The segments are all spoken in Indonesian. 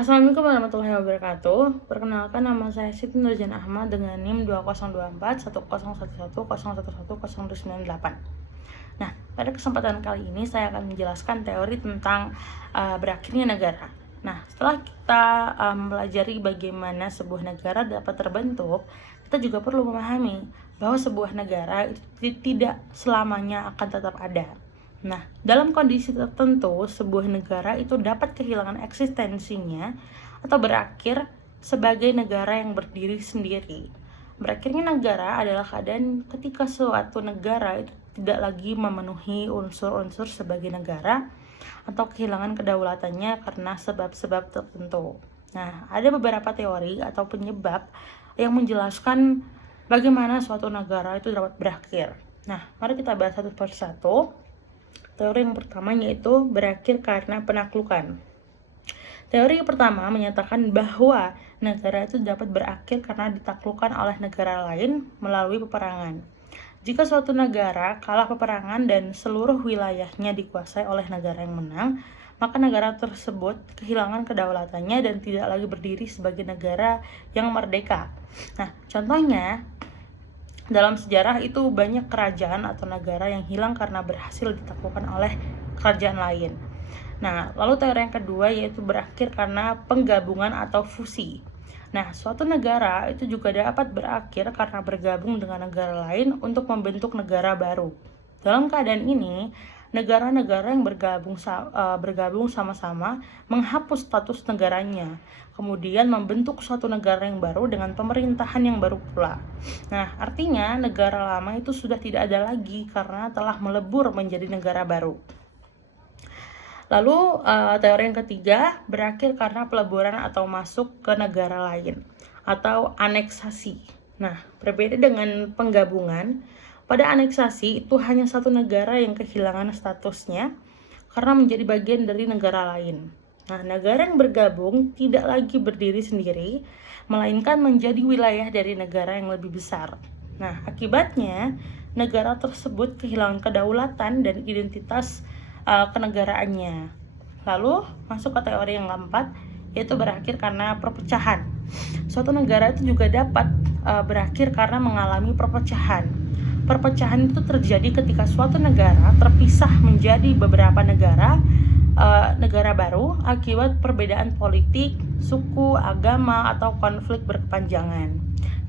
Assalamualaikum warahmatullahi wabarakatuh. Perkenalkan, nama saya Siti Nurjan Ahmad dengan NIM 2024 10411111018. Nah, pada kesempatan kali ini saya akan menjelaskan teori tentang berakhirnya negara. Nah, setelah kita mempelajari bagaimana sebuah negara dapat terbentuk, kita juga perlu memahami bahwa sebuah negara itu tidak selamanya akan tetap ada. Nah, dalam kondisi tertentu, sebuah negara itu dapat kehilangan eksistensinya atau berakhir sebagai negara yang berdiri sendiri. Berakhirnya negara adalah keadaan ketika suatu negara itu tidak lagi memenuhi unsur-unsur sebagai negara atau kehilangan kedaulatannya karena sebab-sebab tertentu. Nah, ada beberapa teori atau penyebab yang menjelaskan bagaimana suatu negara itu dapat berakhir. Nah, mari kita bahas satu persatu. Teori yang pertama yaitu berakhir karena penaklukan. Teori yang pertama menyatakan bahwa negara itu dapat berakhir karena ditaklukkan oleh negara lain melalui peperangan. Jika suatu negara kalah peperangan dan seluruh wilayahnya dikuasai oleh negara yang menang, maka negara tersebut kehilangan kedaulatannya dan tidak lagi berdiri sebagai negara yang merdeka. Nah, contohnya dalam sejarah itu banyak kerajaan atau negara yang hilang karena berhasil ditaklukkan oleh kerajaan lain. Nah, lalu teori yang kedua yaitu berakhir karena penggabungan atau fusi. Nah, suatu negara itu juga dapat berakhir karena bergabung dengan negara lain untuk membentuk negara baru. Dalam keadaan ini, negara-negara yang bergabung sama-sama menghapus status negaranya, kemudian membentuk suatu negara yang baru dengan pemerintahan yang baru pula. Nah, artinya negara lama itu sudah tidak ada lagi karena telah melebur menjadi negara baru. Lalu teori yang ketiga berakhir karena peleburan atau masuk ke negara lain atau aneksasi. Nah, berbeda dengan penggabungan, pada aneksasi itu hanya satu negara yang kehilangan statusnya karena menjadi bagian dari negara lain. Nah, negara yang bergabung tidak lagi berdiri sendiri, melainkan menjadi wilayah dari negara yang lebih besar. Nah, akibatnya negara tersebut kehilangan kedaulatan dan identitas kenegaraannya. Lalu masuk ke teori yang keempat, yaitu berakhir karena perpecahan. Suatu negara itu juga dapat berakhir karena mengalami perpecahan. Perpecahan itu terjadi ketika suatu negara terpisah menjadi beberapa negara baru akibat perbedaan politik, suku, agama, atau konflik berkepanjangan.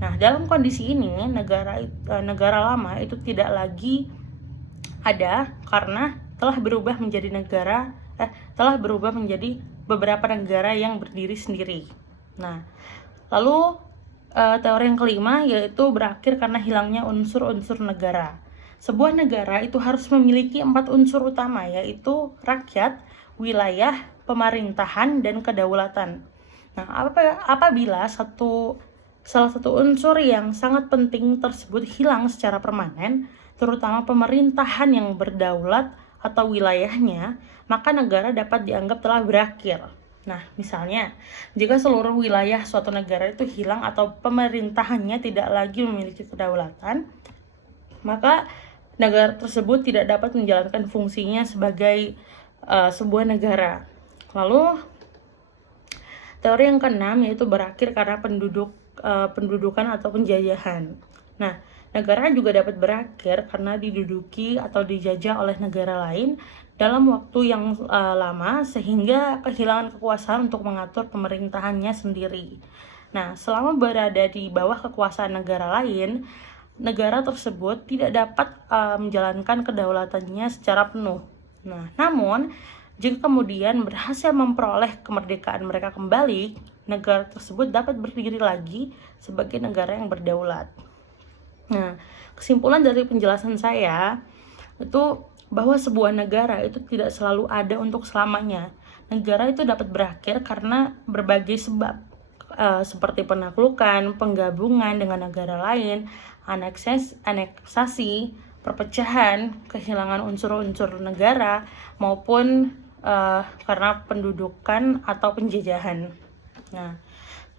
Nah, dalam kondisi ini negara lama itu tidak lagi ada karena telah berubah menjadi beberapa negara yang berdiri sendiri. Nah, lalu teori yang kelima yaitu berakhir karena hilangnya unsur-unsur negara. Sebuah negara itu harus memiliki 4 unsur utama, yaitu rakyat, wilayah, pemerintahan, dan kedaulatan. Nah, apabila salah satu unsur yang sangat penting tersebut hilang secara permanen, terutama pemerintahan yang berdaulat atau wilayahnya, maka negara dapat dianggap telah berakhir. Nah, misalnya, jika seluruh wilayah suatu negara itu hilang atau pemerintahannya tidak lagi memiliki kedaulatan, maka negara tersebut tidak dapat menjalankan fungsinya sebagai sebuah negara. Lalu, teori yang keenam yaitu berakhir karena pendudukan atau penjajahan. Nah, negara juga dapat berakhir karena diduduki atau dijajah oleh negara lain dalam waktu yang lama sehingga kehilangan kekuasaan untuk mengatur pemerintahannya sendiri. Nah, selama berada di bawah kekuasaan negara lain, negara tersebut tidak dapat menjalankan kedaulatannya secara penuh. Nah, namun jika kemudian berhasil memperoleh kemerdekaan mereka kembali, negara tersebut dapat berdiri lagi sebagai negara yang berdaulat. Nah, kesimpulan dari penjelasan saya itu bahwa sebuah negara itu tidak selalu ada untuk selamanya. Negara itu dapat berakhir karena berbagai sebab, seperti penaklukan, penggabungan dengan negara lain, aneksasi, perpecahan, kehilangan unsur-unsur negara, maupun karena pendudukan atau penjajahan. Nah,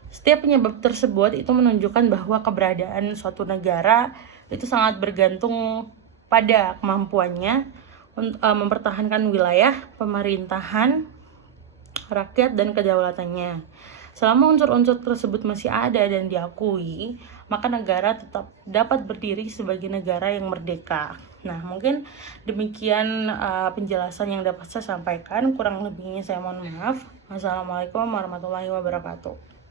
setiap penyebab tersebut itu menunjukkan bahwa keberadaan suatu negara itu sangat bergantung pada kemampuannya untuk mempertahankan wilayah, pemerintahan, rakyat dan kedaulatannya. Selama unsur-unsur tersebut masih ada dan diakui, maka negara tetap dapat berdiri sebagai negara yang merdeka. Nah, mungkin demikian penjelasan yang dapat saya sampaikan. Kurang lebihnya saya mohon maaf. Wassalamualaikum warahmatullahi wabarakatuh.